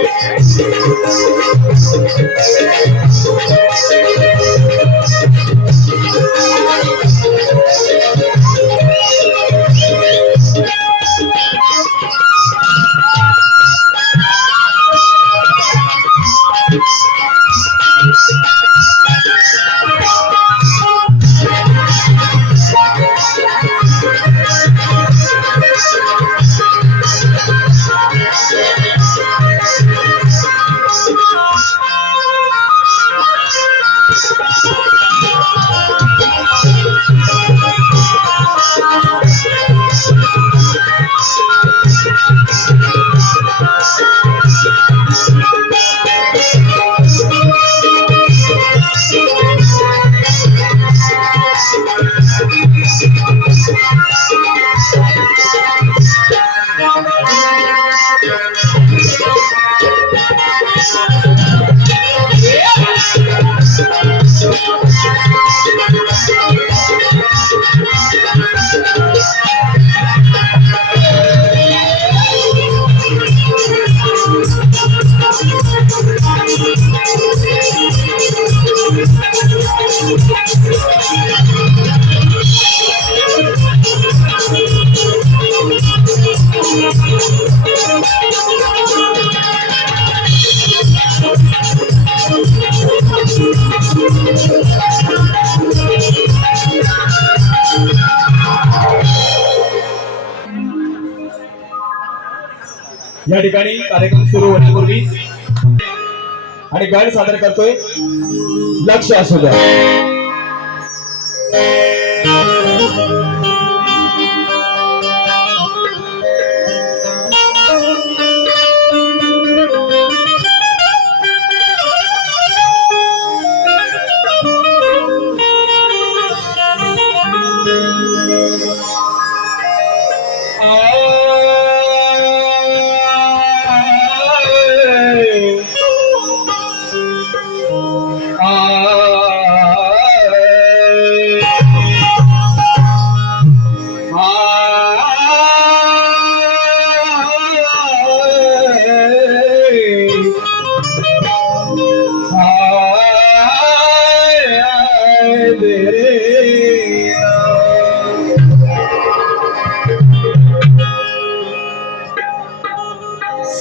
Thank you. या ठिकाणी कार्यक्रम सुरू होण्यापूर्वी आणि गायन सादर करतोय लक्ष असू द्या.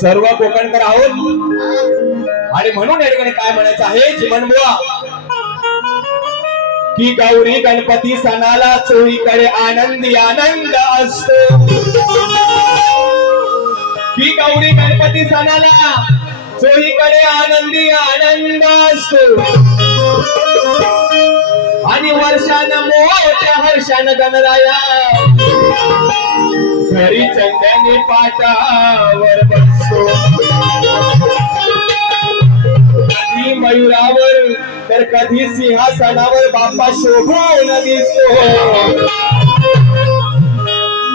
सर्व कोकणकर आहोत. आणि म्हणून या ठिकाणी काय म्हणायचं आहे? जीवन बुवा. की गौरी गणपती सणाला चोहीकडे आनंदी आनंद असतो. की गौरी गणपती सणाला चोहीकडे आनंदी आनंद असतो. आणि वर्षानं मोठ्या हर्षानं गणराया. घरी चंद्याने पाटावर बसतो. कधी मयुरावर तर कधी सिंहासनावर बाप्पा शोभून दिसतो.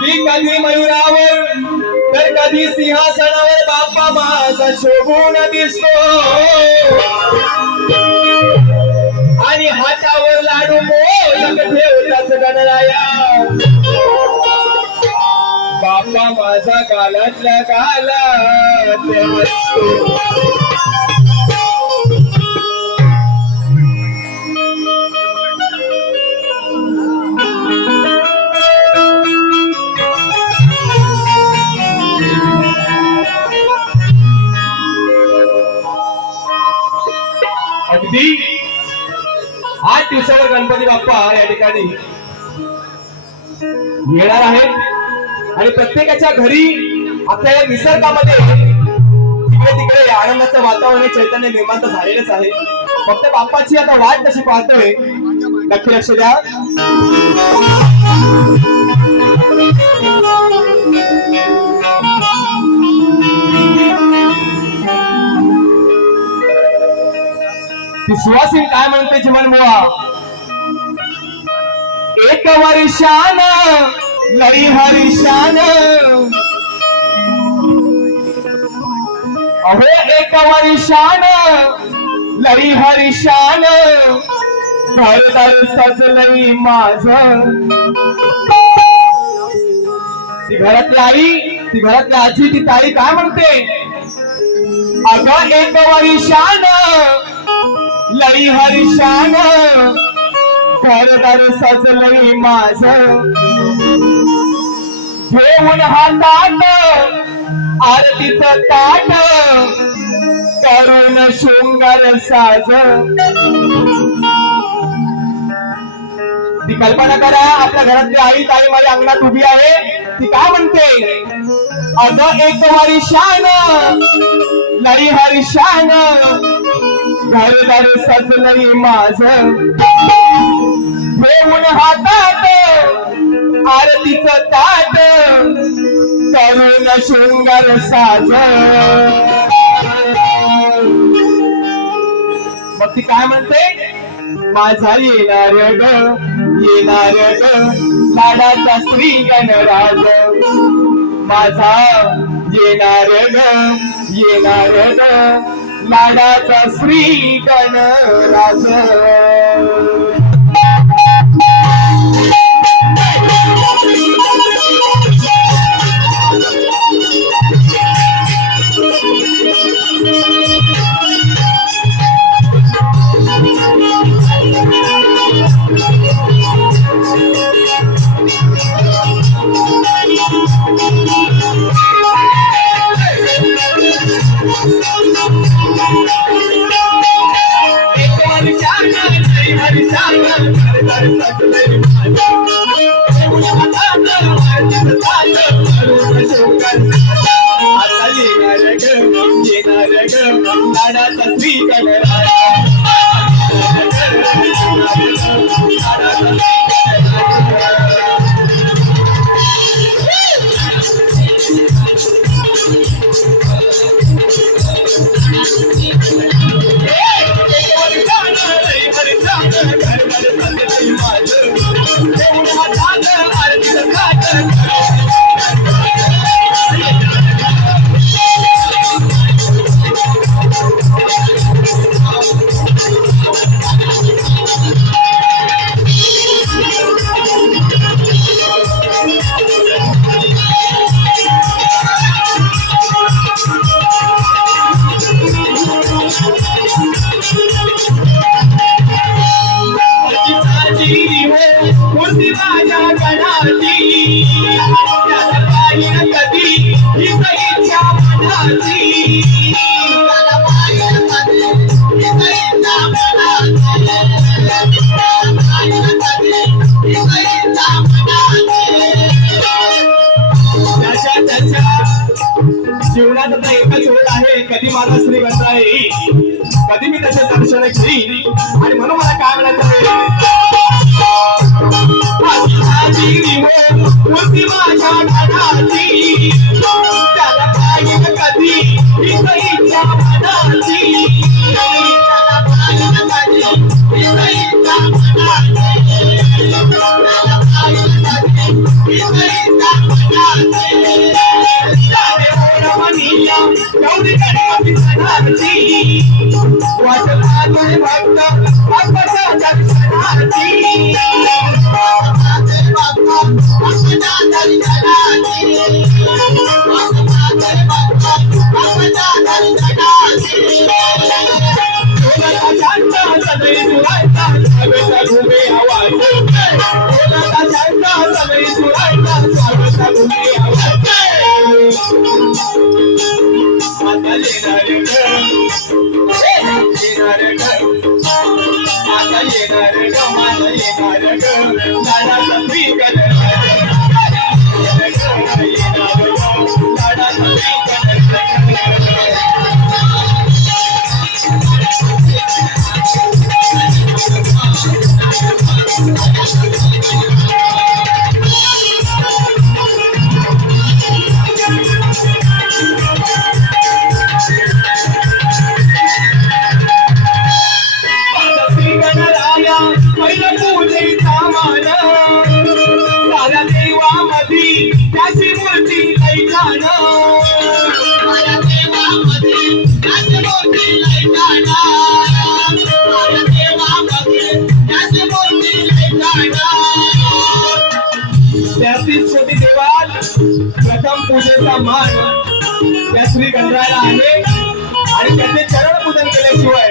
मी कधी मयुरावर तर कधी सिंहासनावर बाप्पा माझा शोभून दिसतो. आणि हातावर लाडू मोदक ठेवताच गणराया. बाप्पा माझा कालातल्या काला अगदी आठ दिवसावर गणपती बाप्पा या ठिकाणी येणार आहेत. आणि प्रत्येकाच्या घरी आपल्या या निसर्गामध्ये तिकडे तिकडे आनंदाचं वातावरण चैतन्य निर्माण तर झालेलंच आहे. फक्त बाप्पाची आता वाट कशी पाहतोय. नक्की लक्ष द्या. ती सुवासीन काय म्हणते जीवन बुवा एक वर्षानं लई हरिशान अहो एक वर्षान लई हरिशान घरदार सजलई माझ। ती घरातली आई ती घरातली आजी ती ताई काय म्हणते? अगं एक वर्षान लई शान। घरदार सजलई माझ. घेऊन हातात आरतीच ताट करून शृंगार साज. ती कल्पना करा आपल्या घरातली आई ताई माझ्या अंगणात उभी आहे. ती काय म्हणते? अग एक वारी शान लई हरी शान. घरदार सजलई माझ. घेऊन हातात आरतीचं ताट करून शृंगार साज. मग ती काय म्हणते? माझा येणार ग येणार ग लाडाचा श्री गणराज. माझा येणार ग येणार ग लाडाचा श्री गणराज कधी माझा श्री गणता येईल कधी मी त्याचे दर्शन घेईल आणि म्हणून मला काय म्हणायचं माझी माझ्या Yeah. Thank you. त्याचा मान या श्री गणरायाला आहे. आणि त्याचे चरण पूजन केल्याशिवाय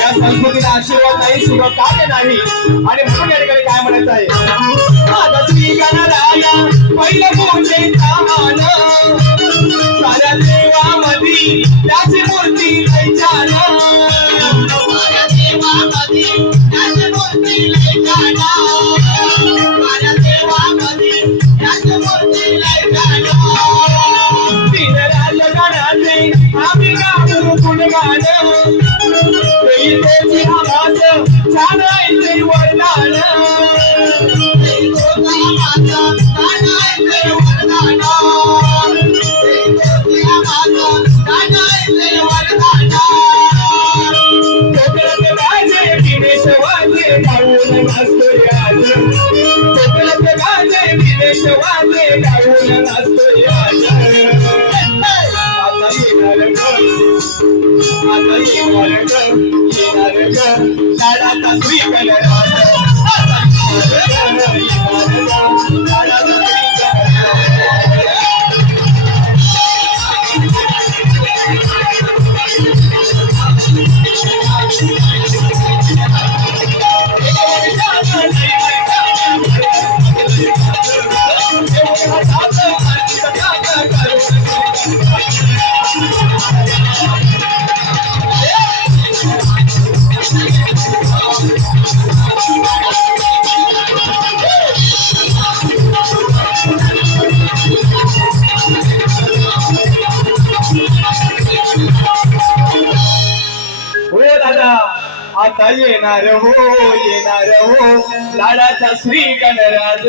या संस्कृतीला आशीर्वाद नाही शुभ कार्य नाही. आणि म्हणून या ठिकाणी काय म्हणायचं आहे? माझा श्री गणराया पहिलं पूजेचा मान साऱ्या देवामधी त्याची मूर्ती लय छान. देवामध्ये त्याची मूर्ती लय छान. देवामध्ये त्याची मूर्ती लय छान. वरदान. येणार हो येणार हो. लाडाचा श्री गणराज.